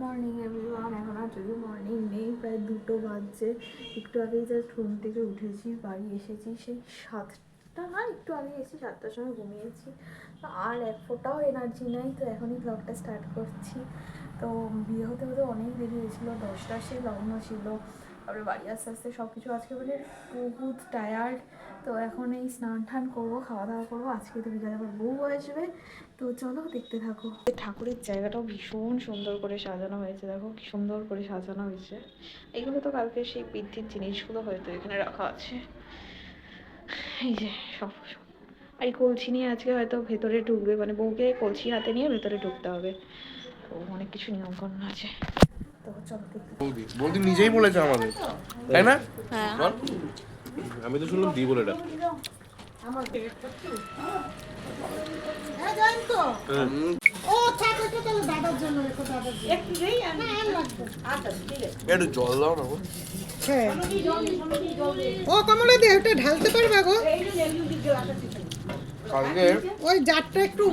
Morning everyone. এখন আর যদি morning নেই, প্রায় 2টো বাজছে। একটু আগেই জাস্ট ঘুম থেকে উঠেছি, বাড়ি এসেছি সেই 7টা, না একটু আগে এসেছি, 7টার সময় ঘুমিয়েছি। আর এক ফোঁটাও এনার্জি নাই, তো এখনই ব্লগটা স্টার্ট করছি। তো বিয়ে হতে হতে অনেক দেরি হয়েছিল, 10টা সে লগ্ন ছিল। তারপরে বাড়ি আস্তে আস্তে সব কিছু আজকে মানে বহুত টায়ার্ড। তো এখন এই স্নান টান করবো, খাওয়া দাওয়া করবো। আজকে তো বিকালে আবার বউ আসবে, তো চলো দেখতে থাকো। ঠাকুরের জায়গাটাও ভীষণ সুন্দর করে সাজানো হয়েছে, দেখো কি সুন্দর করে সাজানো হয়েছে। এগুলো তো কালকে সেই বৃদ্ধির জিনিসগুলো হয়তো এখানে রাখা আছে। এই যে সব আর এই কলসি নিয়ে আজকে হয়তো ভেতরে ঢুকবে, মানে বউকে কলসি হাতে নিয়ে ভেতরে ঢুকতে হবে। তো অনেক কিছু নিয়মকানুন আছে। তো চলো দেখতে। বৌদি নিজেই বলেছে আমাদের, তাই না? হ্যাঁ, আমি তো শুনলাম দি বলে ডাক। একটু জল দাও না গো। ও কমলা দে, ওটা ঢালতে পারবে গো? কালকে ওই জারটা একটু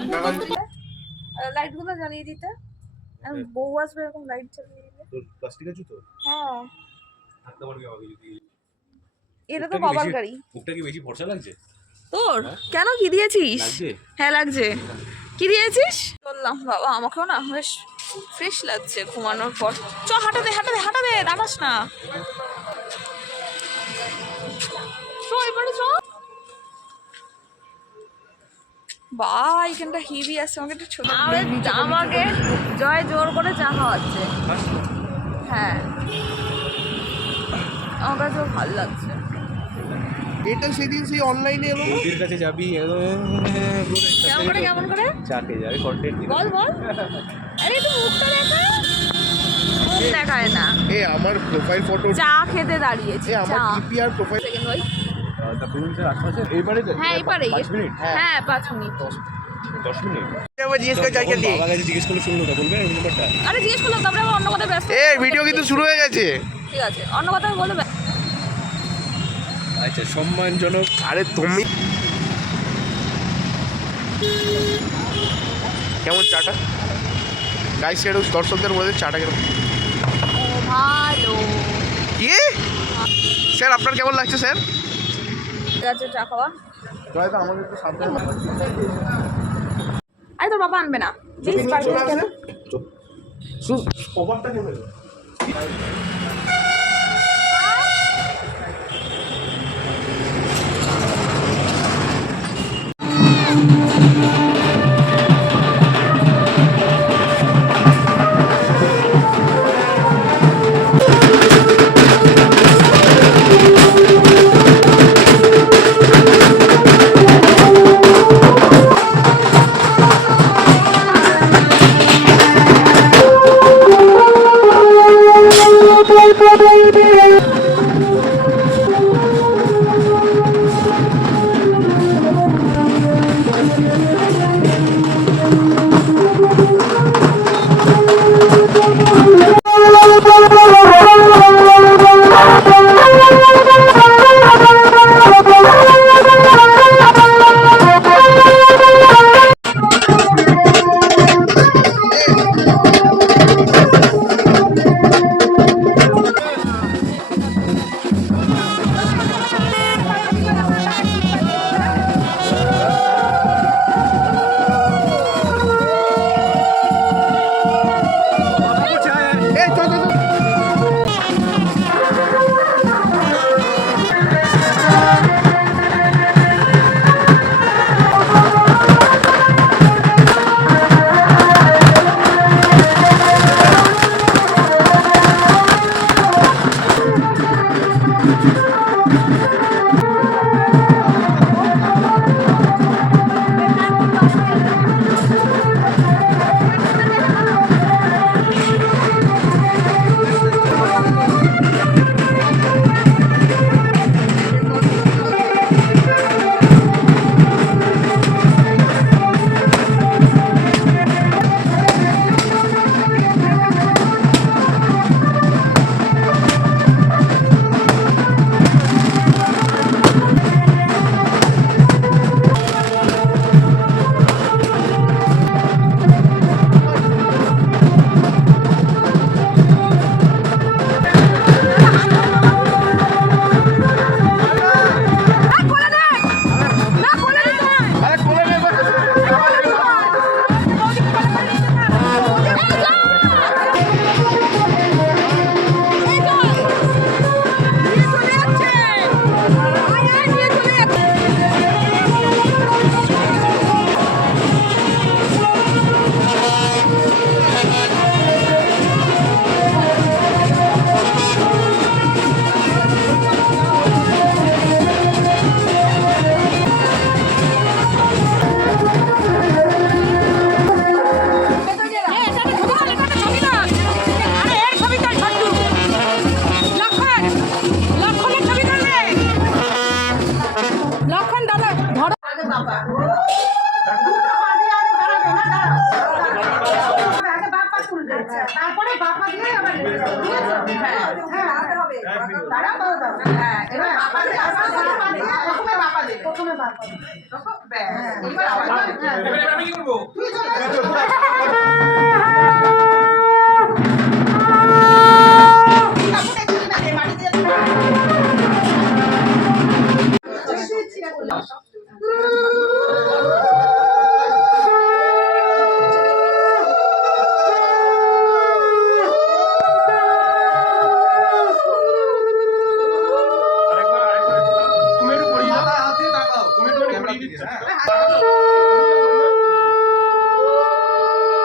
লাইট গুলো জ্বালিয়ে দিতে, বউ আসবে এরকম লাইট জ্বালিয়ে দিতে। তোর প্লাস্টিকের জুতো হ্যাঁ, থাকতে পারবি আমাকে যদি। এটা তো বাবার গাড়ি। মুখটা কি বেশি ফর্সা লাগছে? তোর কেন কি দিয়েছিস? লাগছে? হ্যাঁ লাগছে। কি দিয়েছিস? বললাম বাবা, আমাকেও না বেশ ফ্রেশ লাগছে ঘুমানোর পর। চ হাঁটা দে, হাঁটা দে, হাঁটা দে, দাঁড়াস না। চ এবারে চ। বা এখানটা হিবি আছে, আমাকে একটু ছোট আমাকে জয় জোর করে চা খাওয়াচ্ছে। হ্যাঁ, আমার কাছে ভালো লাগছে। এটা সেদিন সেই অনলাইনে এলো, ওদের কাছে যাবি একদম কেমন করে কেমন করে চাকে যাবে কন্টেন্ট বল বল। আরে একটু মুখটা দেখা, মুখ দেখায় না। এ আমার প্রোফাইল ফটো, চা খেতে দাঁড়িয়েছি। এ আমার ডিপি আর প্রোফাইল। সেকেন্ড ভাই। তা প্রভিন্সের আশপাশে এইবারে তো হ্যাঁ এইবারেই। 5 মিনিট হ্যাঁ 5 মিনিট। 10 মিনিট আবার জিজ্ঞেস করে চাই জলদি। বাবা কাছে জিজ্ঞেস করলে শুনলো না, বলবে এই নাম্বারটা। আরে জিজ্ঞেস করলাম, তারপরে আবার অন্য কথা ব্যস্ত। এ ভিডিও কিন্তু শুরু হয়ে গেছে। ঠিক আছে, অন্য কথা বলে আচ্ছা, সম্মানজনক। আরে তুমি কেমন চাটা গাইস, একটু দর্শকদের বলে চাটা কেমন? ভালো। কি স্যার আপনার কেমন লাগছে স্যার? ঠিক আছে, চা খাওয়া। জয় তো আমাকে একটু সাবধানে আরে তোর বাবা আনবে না প্লিজ। কভারটা নেবে।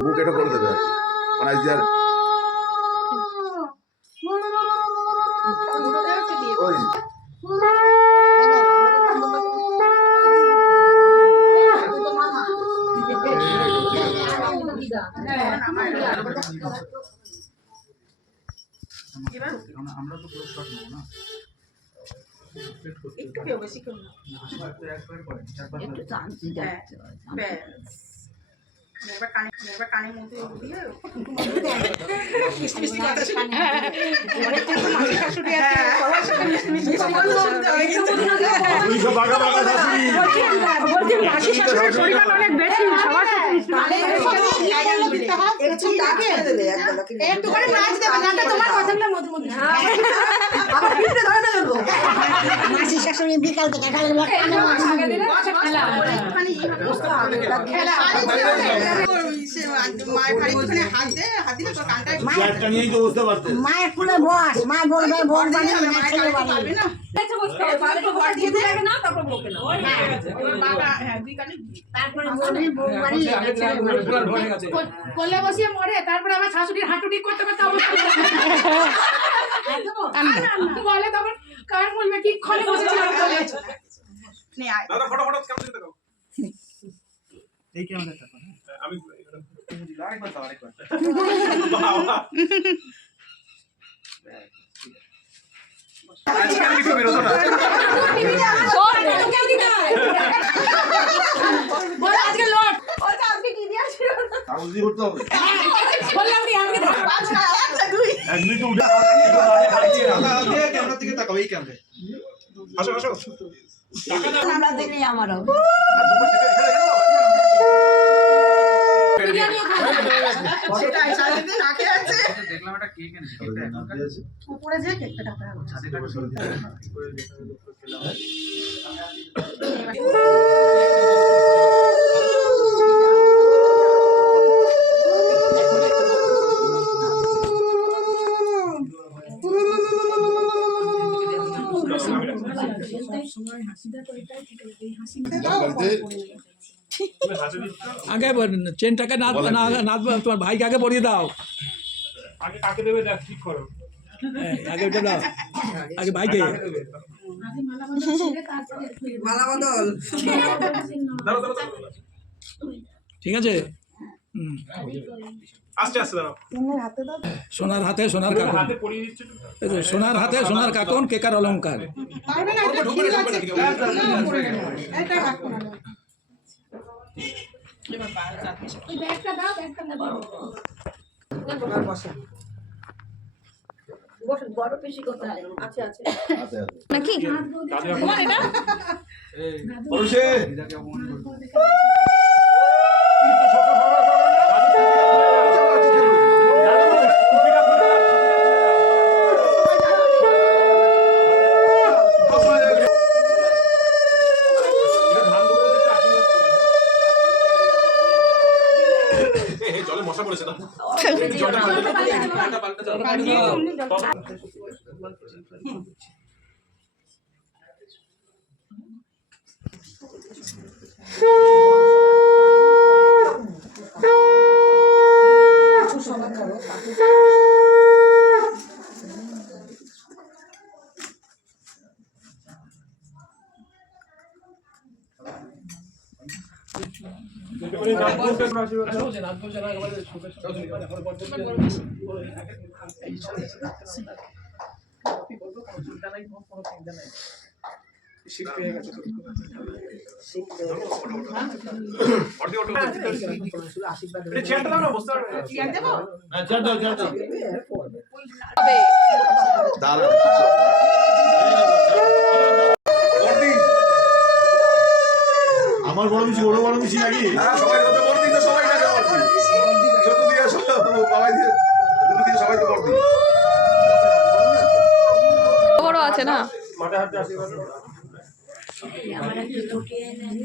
মুখ এটা করে দেবে মানে আজ আর ওই আমরা তো পুরো শট নেবো না, একটু কেউ বেশি কেউ না, একবার করে একটু টানছি ব্যাস। এবার কানের মধ্যে দিয়ে মিষ্টি মিষ্টি কথা শুনি। মাসি শাশুড়ি আছে, সবার সাথে মিষ্টি মিষ্টি কথা বলতে হয়। বলছি মাসি শাশুড়ির পরিমাণ অনেক বেশি, সবার সাথে মিষ্টি একটু করে নাচ দেবে, যাতে তোমার কথাটা মধ্যে মধ্যে আবার পিঠে ধরে দেবো। মাসি শাশুড়ি বিকাল থেকে খালি মায়ের ফুলে বস, মা বলবে বর বানিয়ে ছেলে বানিয়ে তারপরে বলবি বউ বানিয়ে কোলে বসিয়ে মরে, তারপরে আমার শাশুড়ির হাঁটুটি করতে করতে অবস্থা বলে, তখন কার বলবে কি খলে বসেছিলাম বলে। এই কি আমাদের টাকা আমি আরেকবার দাও, আরেকবার আজকে কিছু বেরোতো না বল আজকে লট ওটা আজকে কি দিয়ে আসছিল কাগজ দিয়ে করতে হবে বললাম কি আমাকে আচ্ছা একটা দুই এক মিনিট উঠে দিয়ে ক্যামেরা থেকে তাকাও, এই ক্যামেরা আসো আসো আমরা দিলে আমার হবে সেটা সাথে না খেয়ে আছে। দেখলাম একটা কেক এনেছে, কেকটা উপরে যে কেকটা কাটা হবে ছাদে কাটা করে খেলাম। আগে চেনটাকে নাচ তোমার ভাইকে আগে পরিয়ে দাও, আগে কাকে দেবে দেখ ঠিক করো। আগে ওটা দাও, আগে ভাইকে। মালা বদল ঠিক আছে, আস্তে আস্তে দাও। সোনার হাতে সোনার কাকন, হাতে পরিয়ে দিচ্ছে তো। এই তো সোনার হাতে সোনার কাকন, কেকার অলংকার। পারবে না, এটা ঠিক আছে এটা রাখো না। ওই ব্যাগটা দাও, ব্যাগটা দাও। বড় বেশি করতে হবে আছে আছে আছে আছে নাকি তোমার এটা অরুষে দিদাকে অপমান করবে। জলে মশা পড়েছে না। শিফট হয়ে গেছে চেয়ারটা দাও না, বসতে পারবে না। চেয়ার দেবো? আমার বড় মিশি ওর বড় মিশি নাকি সবাই তো বর্দি, তো সবাই জানে বর্দি। ছোট দিয়ে বাবাই দিয়ে দুটো দিয়ে সবাই তো বর্দি। বড় আছে না? মাথায় হাতে আশীর্বাদ করো।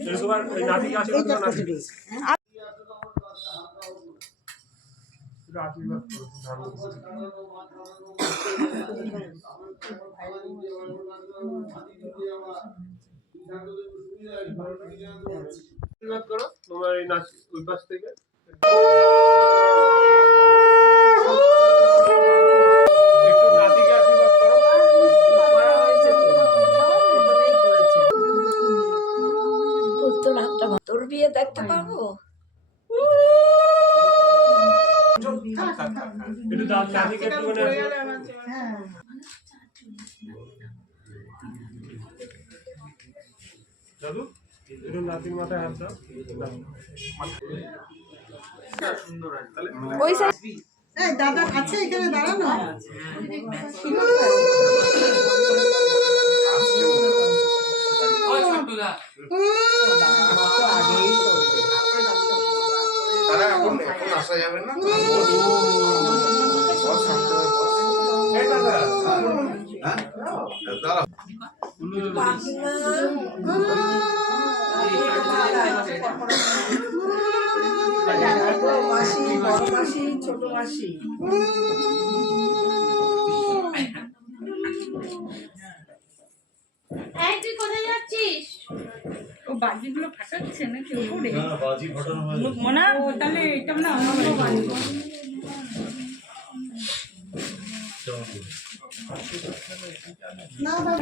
এরকম এই নাতিকে আশীর্বাদ করো, নাতি। একটু আশীর্বাদ করো, ধান করো। আশীর্বাদ করো তোমার এই নাচ ওই পাশ থেকে। একটু নাতিকে আশীর্বাদ করো। তোর বিয়ে দেখতে পাবো? একটু নাতিকে একটু মানে দাদু একটু নাতির মাথায় হাত দাও। ওই সাইড এই দাদা আছে এখানে দাঁড়ানো? তারা এখন আসা যাবে না। দাঁড়া মাসি, বড় মাসি, ছোট মাসি। তুই কোথায় যাচ্ছিস? ও বাজিগুলো ফাটাচ্ছে নাকি উপরে? না বাজি ফাটানো হয় না। মনে হয় তাহলে এটা না অন্য বাজি। না বাবা,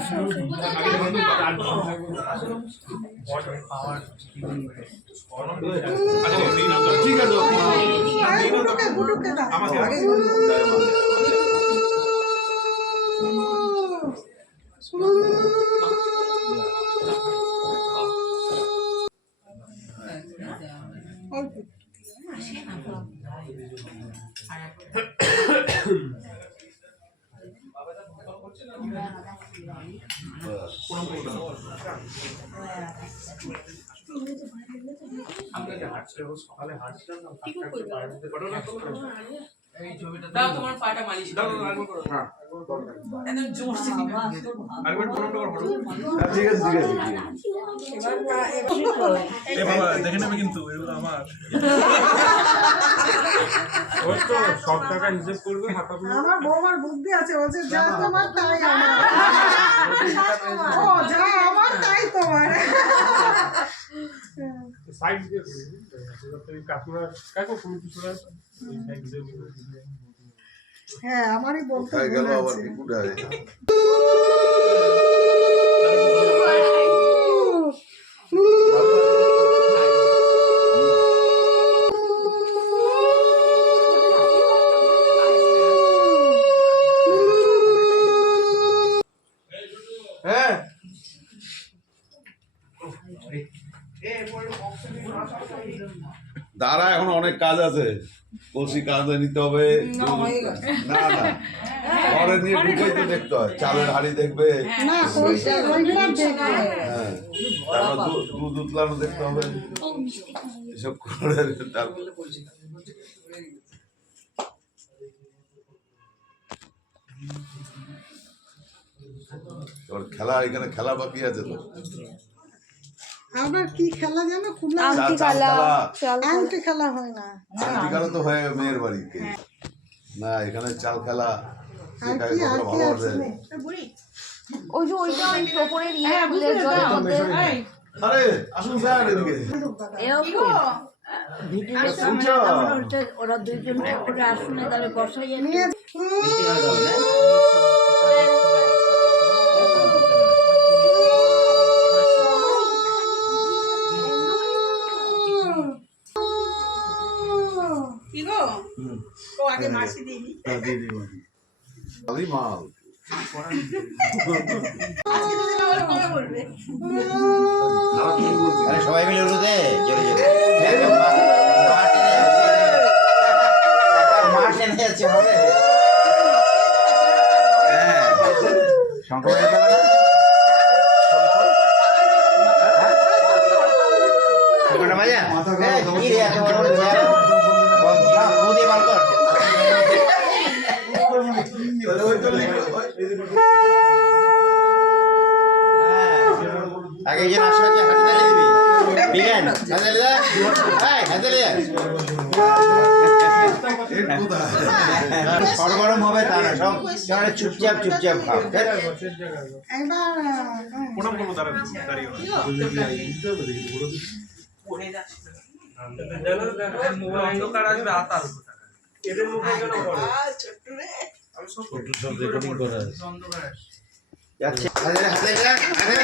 ঠিক আছে গুডুকে দাও। আগে সকালে হাঁটছে না, দাও তোমার পাটা মালিশ দাও আরেকবার করো। হ্যাঁ একদম জোরসে দিবে। আরেকবার করো তো করো। ঠিক আছে ঠিক আছে। এ বাবা দেখে নেবে কিন্তু এগুলো আমার। ওই তো সব টাকা হিসেব করবে হাতা পুরো। আমার বৌমার বুদ্ধি আছে, বলছে যা তোমার তাই আমার। ও যা আমার তাই তোমার। সাইড দিয়ে যাতে কাকুরা কাকু তুমি কিছু না এই সাইড দিয়ে হ্যাঁ আমারই বলতে কোথায় গেল ভুল আবার আছে। কি কোথায়? হ্যাঁ দাঁড়া এখন অনেক কাজ আছে। কলসি কাঁধে নিতে হবে। না না ঘরে নিয়ে ঢুকেই তো দেখতে হয়। চালের হাঁড়ি দেখবে। না কলসি ওইগুলো দেখবে। হ্যাঁ তারপর দুধ উতলানো দেখতে হবে। এসব করে তারপর খেলা এখানে খেলা বাকি আছে তো। আবার কি খেলা জানো? খুলনা আংটি খেলা, চাল আংটি খেলা হয় না। আংটি খেলা তো হয় মেয়ের বাড়িতে। না এখানে চাল খেলা। আর সেখানে কি আর কতটা কি ভালো আছে? হবে। ওই যে ওইটা ওই টোপরের ইয়ে ফুলের জলের মধ্যে আরে আসুন স্যার এদিকে। ওরা দুইজন করে আসুন তাহলে বসাই নিয়ে কি গো? ও আগে মাসি দিই। হ্যাঁ দিয়ে দিই মাল। আরে সবাই মিলে উঠে দে জোরে জোরে মার টেনে যাচ্ছে হবে হ্যাঁ সংক্রমণ হতে পারে সংক্রমণ ভাইয়া কি রে এত বড় বড় চেয়ার বুঝে বার কর আগে যে আসো যে হাতে তালি দিবি বিজ্ঞান হাতে তালি দে এই হাতে তালি সরগরম হবে তা না সব মানে চুপচাপ চুপচাপ খাও প্রণাম করবো তারা দাঁড়িয়ে অন্ধকার আসবে আতাল এদের মুখে কেন যাচ্ছে হাতে হাতে হাতে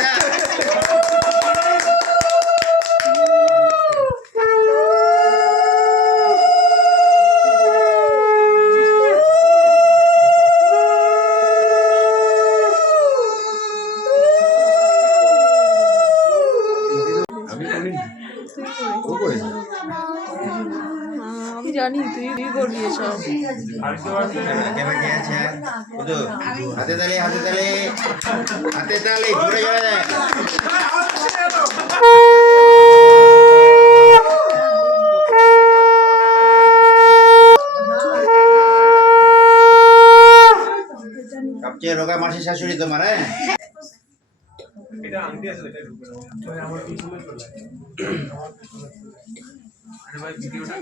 আমি জানি তুই করবি এসব। হাতে তালে হাতে তালে হাতে তালে ঘুরে যাবে সবচেয়ে রোগা মাসির শাশুড়ি তোমার হ্যাঁ এটা আংটি আছে এটা ঢুকবে না আমার পিছনে চলে আরে ভাই ভিডিওটা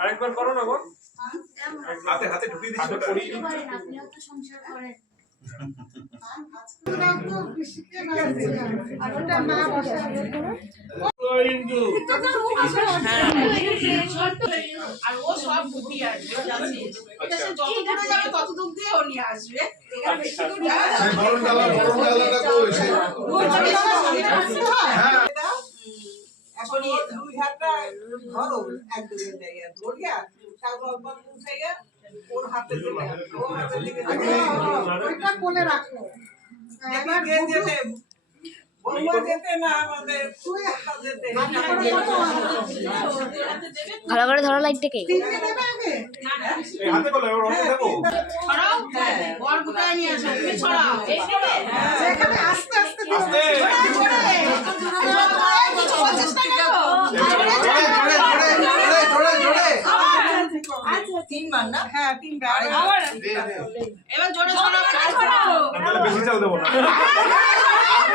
আরেকবার করো না গো হাতে হাতে ঢুকিয়ে দিচ্ছি ওটা আপনি তো সংসার করেন আর ও সব বুদ্ধি আসবে এটা সে যত দূরে যাবে তত দূর দিয়ে ও নিয়ে আসবে এবার বেশি দূর দুই হাতটা ধরো একদম জায়গা ধরিয়া তারপর উঠাইয়া ওর হাতে ওইটা কোলে রাখো যেতে যেতে না আমাদের ভালো করে ধরো লাইটটাকে এই হাতে বলে ওর হাতে দেবো ছড়াও বর গুটায় নিয়ে আসো তুমি ছড়াও এখানে আস্তে আস্তে আস্তে চেষ্টা করো তিনবার না হ্যাঁ তিনবার এবার জোরে ছড়াও তাহলে বেশি চাল দেবো না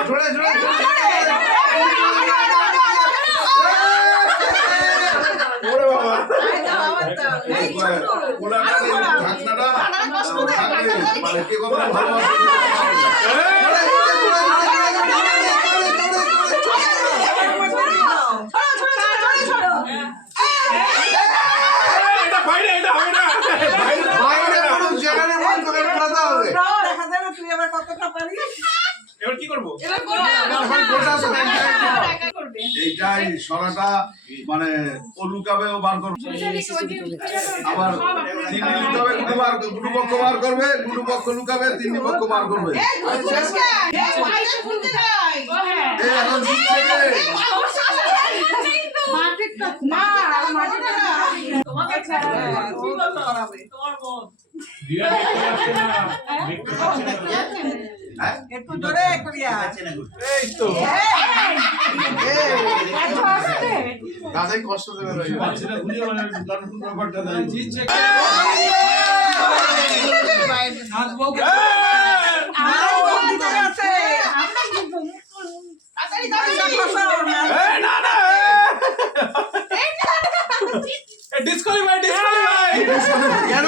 জোরে জোরে ওরে বাবা ঢাকনাটা মানে কি কথা ভালো এটা বাইরে এটা হবে না বাইরে পুরো জায়গায় বন্ধ করে ফেলাতে হবে দেখা যাবে তুই আবার কতটা পারিস এবার কি করব এবার গোটা করবে এইটাই সরাটা মানে ও লুকাবেও বার করবে আবার তিনি লুকাবে দুটো পক্ষ বার করবে দুটো পক্ষ লুকাবে তিন পক্ষ বার করবে এই এখন দিচ্ছে একটু জোরে করিয়া এই তো দাদাই কষ্ট দেবে না না ডিসকোয়ালিফাই ডিসকোয়ালিফাই কেন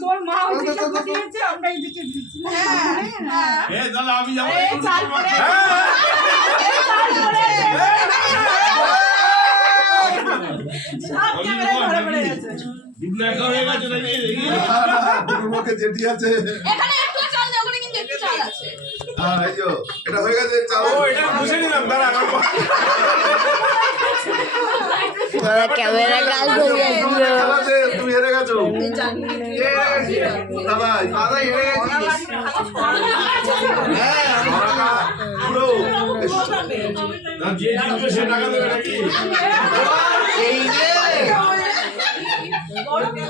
তোর মা ওইদিকে দিয়েছে আমরা এইদিকে দিচ্ছি তাহলে আমি যাবো যেটি আছে হ্যাঁ এই তো এটা হয়ে গেছে চাল ও এটা বুঝে নিলাম দাঁড়া ক্যামেরা কাল করে খেলাতে তুমি হেরে গেছো দাদা দাদা হেরে গেছিস পুরো যে জিতবে সে টাকা দেবে নাকি এই যে কি করবে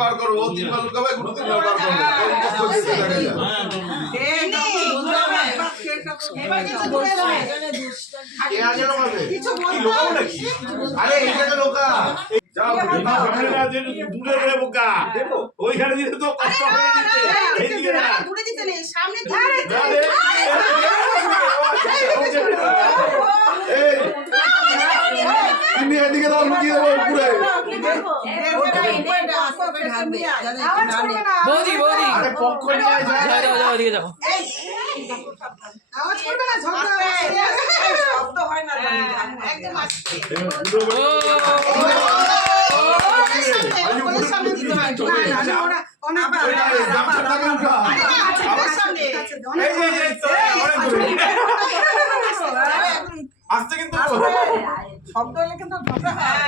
বার করো ও 3 বার লুকাবে গুরু 3 বার বার করবে কোন পক্ষ জিতে দেখা যায় কে আগে লোকাবে কিছু কি লোকাবো নাকি আরে এইখানে লোকা যাও ক্যামেরা যে দূরে রে বোকা দেখো ওইখানে দিতে তো কষ্ট হয়ে যেতে এইদিকে না দূরে দিতে নেই সামনে এই তুমি এদিকে দাও লুকিয়ে দেবো পুরো বৌদি বৌদি আরে পক্ষ নিয়ে যায় যাও যাও এদিকে যাও আওয়াজ করবে না ঝগড়া শব্দ হয় না একদম আসছে ওর সামনে দিতে হয় না ওরা অনেক সামনে আসতে কিন্তু শব্দ হলে কিন্তু ঝগড়া হয়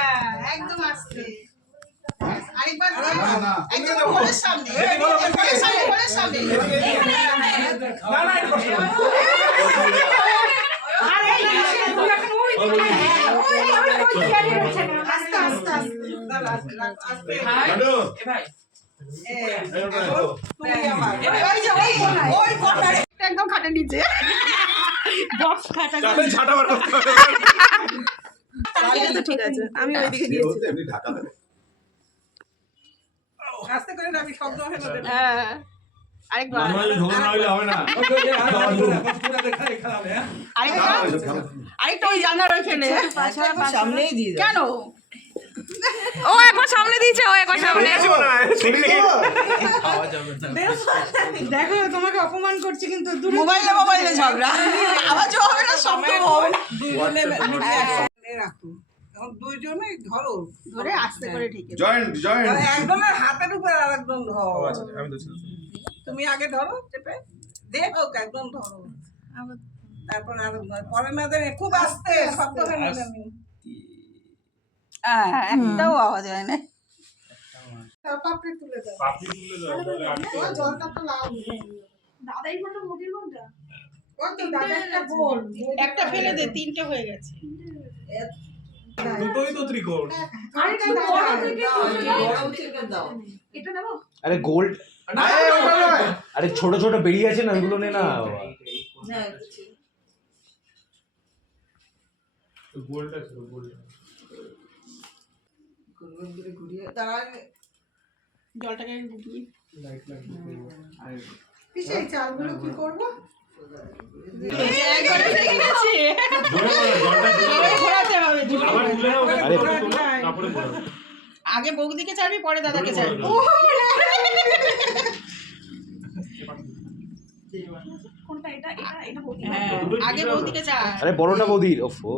একদম আসছে আরেকবার না না একদম ওর সামনে ওর সামনে না না এটা কষ্ট আস্তে আস্তে আস্তে হ্যালো একদম খাটে নিচে বক্স খাটা ছাটা বার করতে হবে তো ঠিক আছে আমি ওইদিকে দিয়েছি এমনি ঢাকা দেবে আস্তে করে না আমি শব্দ হয় না হ্যাঁ আরেকবার ঝগড়া না হইলে হবে না আরেকটা ওই জানলার ওইখানে সামনেই দিয়ে কেন ও একবার সামনে দিয়েছে ও একবার সামনে দেখো তোমাকে অপমান করছে কিন্তু মোবাইলে ঝগড়া আওয়াজও হবে না শব্দও হবে না রাখো এখন দুইজনে ধরো ধরে আস্তে করে ঠিক আছে জয়েন্ট একজনের হাতের উপরে আরেকজন ধরো আমি তো তুমি আগে ধরো চেপে দেখো একদম ধরো তারপর আর পরে না দেবে খুব আস্তে শব্দ হয় না জানি একটাও আওয়াজ হয় না পাপড়ি তুলে দাও পাপড়ি তুলে দাও তাহলে আটকে জলটা তো লাও দাদাই বললো মুদির কোনটা ওই তো দাদা একটা গোল একটা ফেলে দে তিনটে হয়ে গেছে দুটোই তো ত্রিকোণ আরেকটা বড় থেকে দাও এটা নেবো আরে গোল্ড আরে ছোট ছোট বেরিয়ে আছে না ওইগুলো নে না গোলটা ছিল গোলটা ঘুরিয়ে তারা জলটাকে গুটিয়ে লাইট লাগবে পিছে এই চালগুলো কি করবো একবারে লেগে গেছে ঘোরাতে হবে আবার তুলে নাও আরে তারপরে বলো আগে বৌদিকে ছাড়বি পরে দাদাকে ছাড়বি কোনটা এটা এটা এটা বৌদি হ্যাঁ আগে বৌদিকে ছাড় আরে বড়টা বৌদি ওফ ও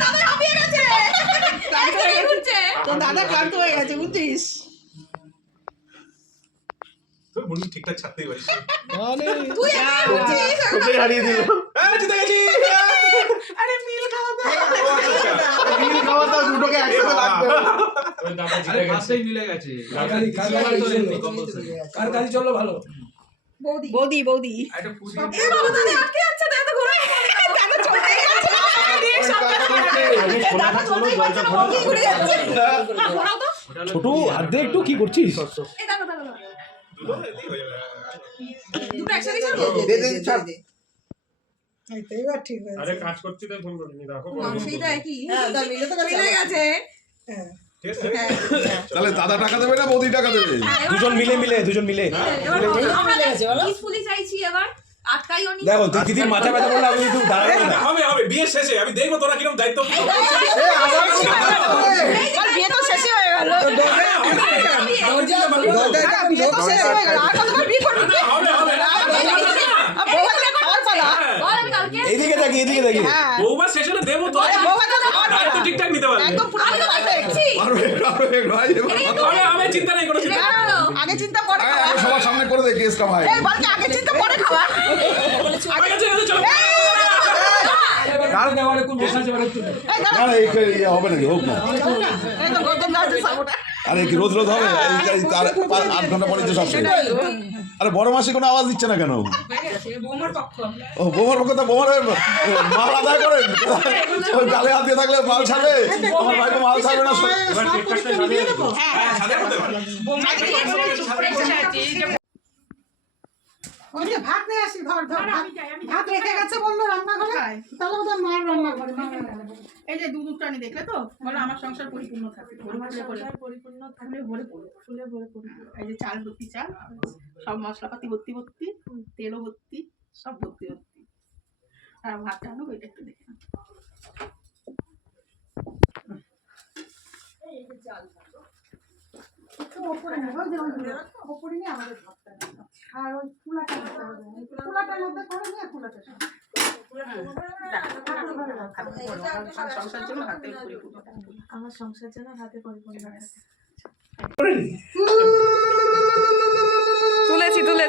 দাদা হাঁপিয়ে গেছে তো দাদা ক্লান্ত হয়ে গেছে বুঝছিস তুই বলি ঠিকঠাক ছাড়তেই পারিস তুই একা করছিস তোকে হারিয়ে দিল জিতে গেছি আরে মিল খাওয়া তো বিল খাওয়া দাও দুটোকে একসাথে লাগবে ওই দাদা জিতে গেছে মিলে গেছে কার গাড়ি চলো ভালো বৌদি বৌদি একটা পুরি এ বাবা দাদা আটকে যাচ্ছে দাদা ঘোরা দাদা চলে গেছে দাদা চলে গেছে বৌদি ঘুরে যাচ্ছে ঘোরাও তো ছোট হাত দিয়ে একটু কি করছিস এই দাদা দাদা দুটো এতেই হয়ে যাবে দুটো একসাথে ছাড়বো এবার ঠিক হয়েছে আরে কাজ করছি তাই ফোন করিনি দেখো সেইটা কি হ্যাঁ তার মিলে তো মিলে গেছে হ্যাঁ ঠিক আছে তাহলে দাদা টাকা দেবে না বৌদি টাকা দেবে দুজন মিলে পিসফুলি চাইছি এবার আটকাইও নি দেখো তুই দিদির মাথা ব্যথা করলে আমি একটু দাঁড়াবো না হবে হবে বিয়ের শেষে আমি দেখবো তোরা কিরকম দায়িত্ব আর বিয়ে তো শেষই হয়ে গেল আর কতবার বিয়ে করবি হবে হবে বৌভাতে খাওয়ার পালা বল আমি কালকে এদিকে দেখি হ্যাঁ বউবার শেষে দেবো তো বৌভাতে খাওয়ার পালা ঠিকঠাক নিতে পারবে একদম পুরো আমি তো পারফেক্ট পারবে ভাই এবার আমি চিন্তা নেই কোনো চিন্তা আগে চিন্তা পরে আরে, খাওয়া আগে সবার সামনে করে দে কেসটা ভাই এই বলছে আগে চিন্তা পরে খাওয়া আগে চলো কার দেওয়ালে কোন বসে আছে বলে একটু না না এই হবে নাকি হোক না এই তো গৌতম দাস সাপোর্ট আরে কি রোজ রোজ হবে এই তার 8 ঘন্টা পরে তো সব শেষ। আরে বড় মাসি কোনো আওয়াজ দিচ্ছে না কেন? বৌমার পক্ষ ও বোমার কথা বোমার মাল আদায় করেন ওই গালে হাত দিয়ে থাকলে মাল ছাড়বে আমার ভাই তো মাল ছাড়বে না এবার ঠিকঠাকটা সাজিয়ে দেবো। ওই যে ভাত নিয়ে আসি, ধর ধর ভাত রেখে গেছে বললো রান্নাঘরে, তাহলে ওদের মায়ের রান্নাঘরে। এই যে দুধটানি দেখলে তো বলো আমার সংসার পরিপূর্ণ থাকে পরিপূর্ণ ফুলে ভরে পড়ে ফুলে ভরে পরিপূর্ণ। এই যে চাল ভর্তি চাল সব মশলাপাতি ভর্তি ভর্তি তেলও ভর্তি সব ভর্তি ভর্তি আর ভাতটা আনো ওইটা একটু দেখে নাও। একটু ওপরে নেই, ওই যে ওপরে নিয়ে আমাদের ভাতটা নিয়ে। আর ওই কুলাটা নিতে হবে, কুলাটার মধ্যে করে নিয়ে কুলাটা আমার সংসার জন্য হাতে পরিপূর্ণ থাকে। আমার সংসার যেন হাতে পরিপূর্ণ থাকে। তুলেছি তোমার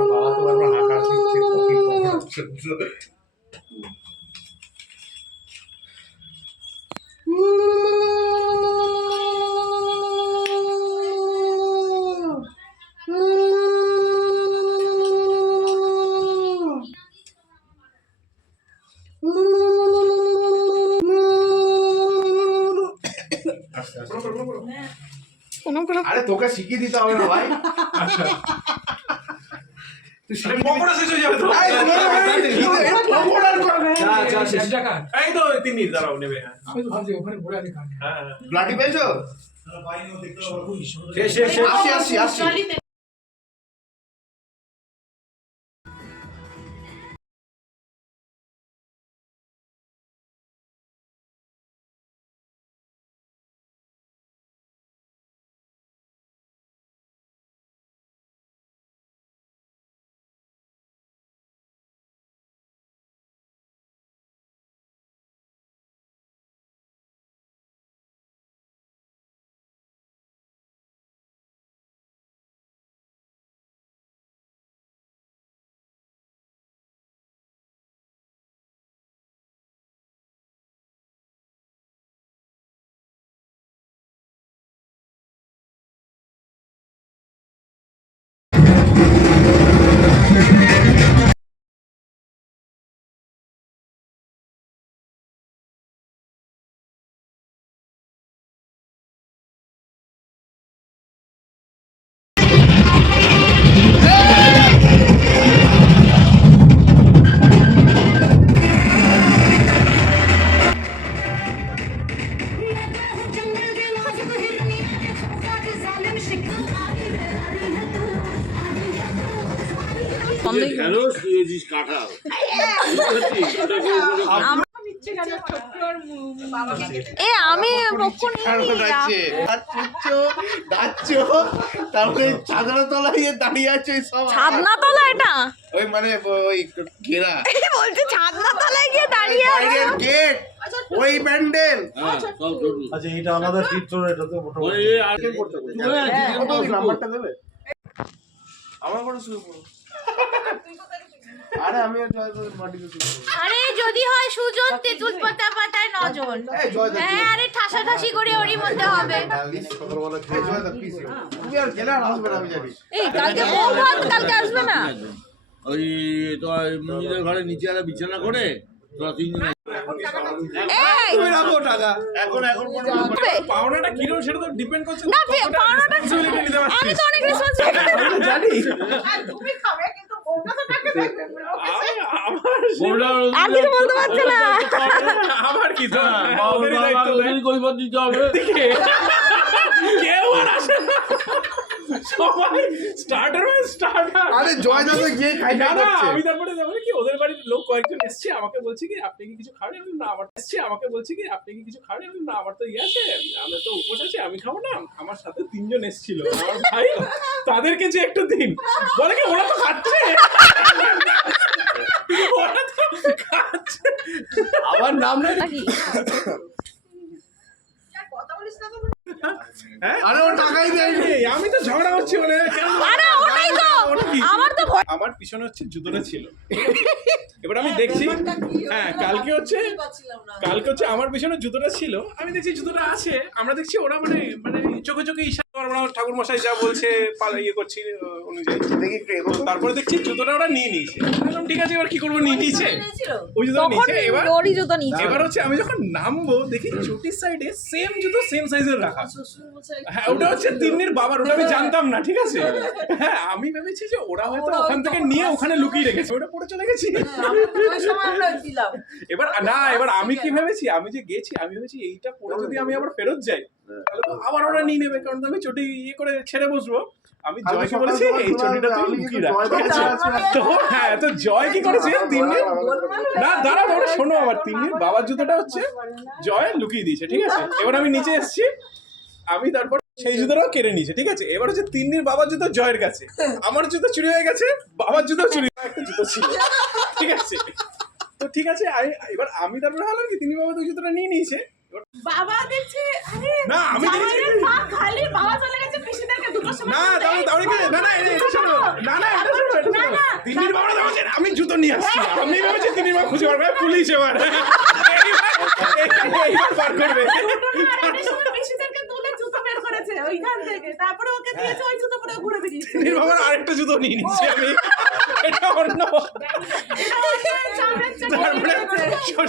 বাবা তো বারবার হাঁকা দিচ্ছে কফি আরে তোকে শিখিয়ে দিতে হবে না ভাই আচ্ছা তুই শিখিয়ে পকোড়া শেষ হয়ে যাবে তো চা শেষ টাকা এই তো 3 মিনিট দাঁড়াও নেবে হ্যাঁ আমি তো ভাবছি ওখানে ঘুরে আনি খান হ্যাঁ ব্লাডি পেয়েছো শেষ শেষ শেষ আসি এ আমি পক্ষ তারপরে ছাদনা তলায় দাঁড়িয়ে আছে সব ছাদনা তলা এটা ওই মানে ওই ঘেরা বলছে ছাদনা তলায় গিয়ে দাঁড়িয়ে বাইরের গেট ওই প্যান্ডেল আচ্ছা এটা আমাদের চিত্র এটা তো মোটামুটি নাম্বারটা দেবে আমার করে শুরু করো আরে আমি আর জয় করে মাটিতে শুরু করব আরে যদি হয় সুজন তেতুল পাতা পাতায় নজন এই জয় দা হ্যাঁ আরে ঠাসাঠাসি করে ওরই মধ্যে হবে সকালবেলা খেয়ে জয় দা পিস তুমি আর গেলে আর আসবে না আমি জানি এই কালকে বউ ভাত কালকে আসবে না ওই তো নিজের ঘরে নিচে একটা বিছানা করে তোরা তিনজন এই তুমি রাখো টাকা এখন পাওনাটা কি রকম সেটা তো ডিপেন্ড করছে না পাওনাটা রেসপন্সিবিলিটি নিতে পারছিস আমি তো অনেক রেসপন্সিবিলিটি জানি আর তুমি খাবে কিন্তু বউটা তো টাকা দেবে আমার আর কিছু বলতে পারছে না আমার কি তো ওদেরই দায়িত্ব কৈফত দিতে হবে কেউ আর আসে না সবাই স্টার্টার আরে জয় দা তো গিয়ে খাই না না না আমি তারপরে যেমন কি ওদের বাড়ির লোক কয়েকজন এসছে আমাকে বলছে কি আপনি কি কিছু খাবেন আমি না আমার এসছে আমাকে বলছে কি আপনি কি কিছু খাবেন আমি না আমার তো ইয়ে আছে আমি তো উপোস আছি আমি খাবো না আমার সাথে 3 জন এসেছিল আমার ভাই তাদেরকে যে একটু দিন বলে কি ওরা তো খাচ্ছে ওরা তো খাচ্ছে। আমার নাম নাই নাকি হ্যাঁ? আরে ও টাকাই দেয়নি। এই, আমি তো ঝগড়া হচ্ছে বলে কেন? আরে ওটাই তো ওটা কি? আমার তো ভয়- আমার পিছনে হচ্ছে জুতোটা ছিল। এবার আমি দেখছি হ্যাঁ কালকে হচ্ছে আমার পিছনে জুতোটা ছিল, আমি দেখছি জুতোটা আছে, আমরা দেখছি ওরা মানে মানে চোখে চোখে ইশারা ঠাকুর মশাই যা বলছে ইয়ে করছি অনুযায়ী। তারপরে দেখছি জুতোটা ওরা নিয়ে নিয়েছে। বললাম, ঠিক আছে এবার কি করবো, নিয়ে নিয়েছে ওই জুতো তখন নিয়েছে। এবার ওরই জুতো নিয়েছে। এবার হচ্ছে আমি যখন নামবো দেখি চটির সাইডে সেম জুতো সেম সাইজের রাখা। হ্যাঁ ওটা হচ্ছে তিন্নির বাবার, ওটা আমি জানতাম না, ঠিক আছে। হ্যাঁ আমি ভেবেছি যে ওরা হয়তো ওখান থেকে নিয়ে ওখানে লুকিয়ে রেখেছে, ওটা পরে চলে গেছি। এবার আমি কি ভেবেছি, আমি যে গেছি আমি ভেবেছি এইটা পরে যদি আমি আবার ফেরত যাই তাহলে তো আবার ওরা নিয়ে নেবে, কারণ আমি চটি ইয়ে করে ছেড়ে বসবো। আমি জয়কে বলেছি এই চটিটা তুই লুকিয়ে রাখ, ঠিক আছে? তো হ্যাঁ তো জয় কি করেছে, তিন্নির না দাঁড়া শোনো, আমার তিন্নির বাবার জুতোটা হচ্ছে জয় লুকিয়ে দিয়েছে, ঠিক আছে। এবার আমি নিচে এসেছি, আমি তারপর সেই জুতোটাও কেড়ে নিয়েছে, ঠিক আছে। এবার হচ্ছে তিন্নির বাবার জুতো জয়ের কাছে, আমার জুতো চুরি হয়ে গেছে, বাবার জুতো চুরি হয়ে একটা জুতো ছিল, ঠিক আছে। তো ঠিক আছে এবার আমি তারপরে ভাবলাম কি তিন্নির বাবা তো জুতোটা নিয়ে নিয়েছে। বাবা দেখছে আরে না আমি দেখেছি জামাইয়ের পা খালি, বাবা চলে গেছে পিসিদেরকে দুটোর সময় না তাহলে এটা শোনো, এটা শোনো। তিন্নির বাবা তো বলছে, আমি জুতো নিয়ে আসছি, আমি ভেবেছি তিন্নির বাবা খুঁজে পারবে, পুলিশ এবার এইবার বার করবে। আরেকটার সময় পিসিদেরকে তুলে জুতো বের করেছে ওইখান থেকে, তারপরে ওকে দিয়েছে ওই জুতো পরে ঘুরে বেরিয়েছে। তিন্নির বাবার আরেকটা জুতো নিয়ে নিচ্ছি আমি, এটা অন্য। তারপরে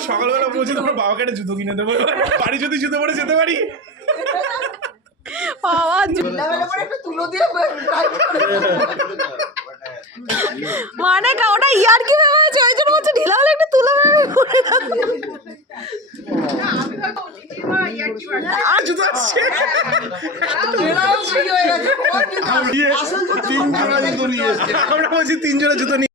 সকালবেলা বলছি তোমার বাবাকে একটা জুতো কিনে দেবো, বাড়ি যদি জুতো পরে যেতে পারি। বাবা মানে ওটা ইয়ার কি ভেবে আছে, ওই জন্য বলছে ঢিলা হলে একটু তুলে ভেবে করে আর জুতো আসছে তিন জোড়া জুতো নিয়ে এসছে। আমরা বলছি 3 জোড়া জুতো নিয়ে